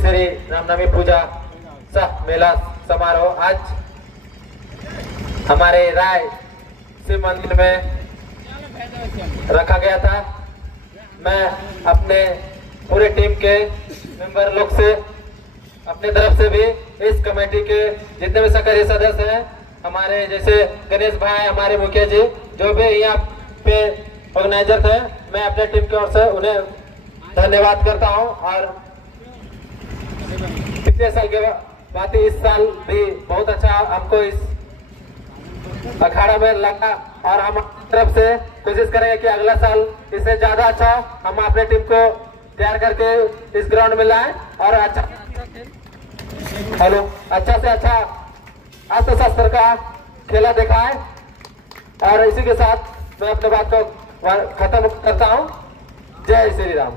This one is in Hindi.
श्री रामनवमी पूजा सह मेला समारोह आज हमारे राय शिव मंदिर में रखा गया था। मैं अपने पूरे टीम के मेंबर लोग से अपने तरफ से भी इस कमेटी के जितने भी सक्रिय सदस्य हैं, हमारे जैसे गणेश भाई, हमारे मुखिया जी, जो भी यहाँ पे ऑर्गेनाइजर थे, मैं अपने टीम की ओर से उन्हें धन्यवाद करता हूँ। और पिछले साल के बाद इस साल भी बहुत अच्छा हमको इस अखाड़ा में लगा और हम तरफ से कोशिश करेंगे कि अगला साल इससे ज्यादा अच्छा हम अपने टीम को तैयार करके इस ग्राउंड में लाएं और अच्छा से अच्छा अस्त्र शस्त्र का खेला दिखाएं। और इसी के साथ मैं अपने बात को खत्म करता हूं। जय श्री राम।